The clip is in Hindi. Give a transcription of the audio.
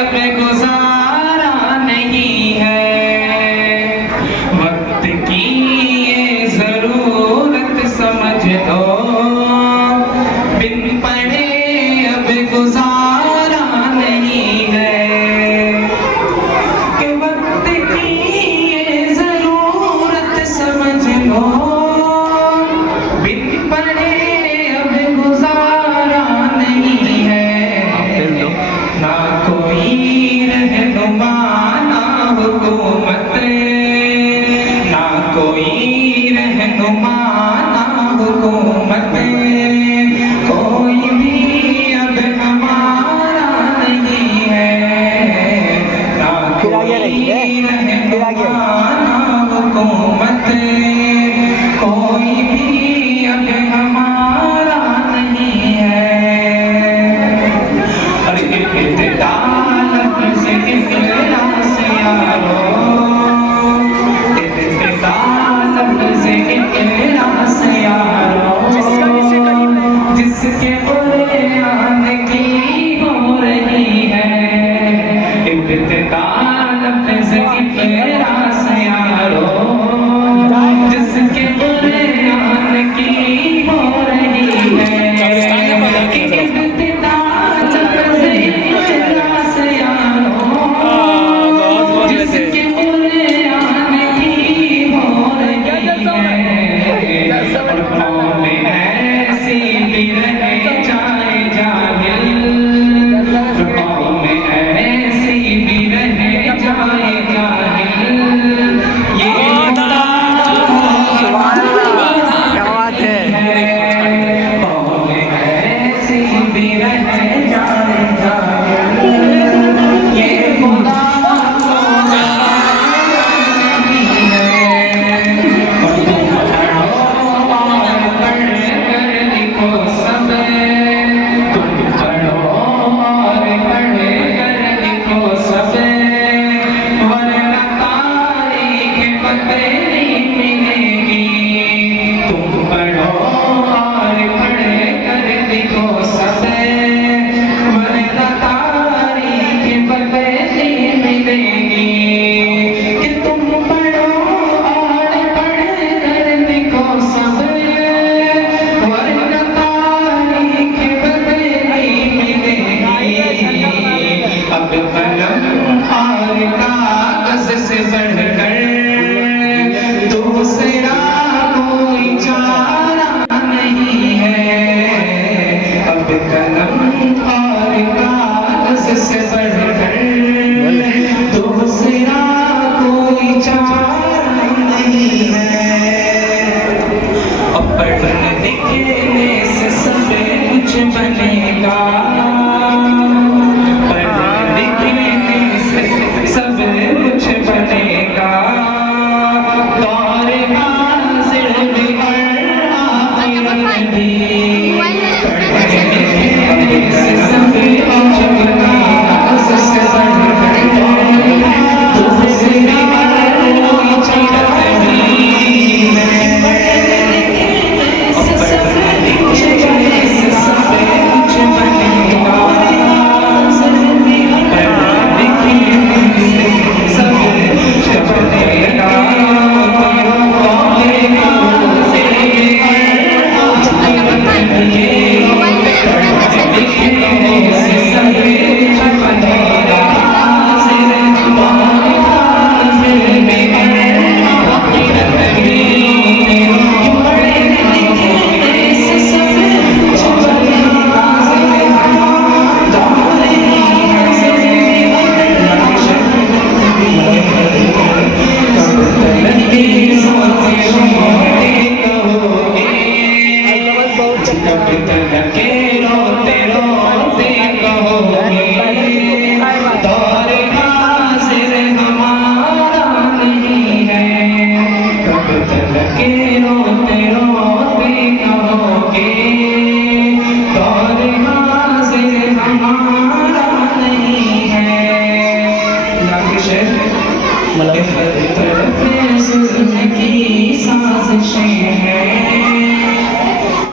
अब गुजारा नहीं है, वक्त की ये जरूरत समझ लो, बिन पढ़े अब गुजारा नहीं है, कि वक्त की ये जरूरत समझ लो, बिन पढ़े अब गुजारा नहीं है, ना कोई रहनुमा ना हुकूमत, ना कोई रहनुमा ना हुकूमत, कोई भी अब हमारा नहीं है, ना कोई रहनुमा ना हुकूमत, कोई भी अब हमारा नहीं है। अरे इब्तिदा लफ्ज़ इक़रा से यारो, इब्तिदा लफ्ज़ इक़रा से यारो, जिसके बुनियाद की हो रही है, इब्तिदा लफ्ज़ इक़रा से यारो, जिसके बुनियाद की हो रही है, इब्तिदा लफ्ज़ इक़रा से यारो, जिसके बुनियाद की हो रही है, और कौन ऐसी भी रहे जाए जाहिल, कौन ऐसी भी रहे जाए जाहिल, ये कौन ऐसी भी रहे जाए जाहिल, ये खुदा अब कलम और कागज से बढ़कर दूसरा कोई चारा नहीं है, अब कलम और कागज से बढ़कर दूसरा कोई चारा नहीं है, अब पढ़ने लिखने से सब कुछ बनेगा, सब कुछ बनेगा, दौर हाज़िर भी और आखिरत भी, पढ़ने लिखने से सब कुछ बनेगा, उससे बढ़कर दूसरी कोई चीज़ नहीं है, और पढ़ने लिखने से सब कुछ बनेगा, की साजिशें हैं।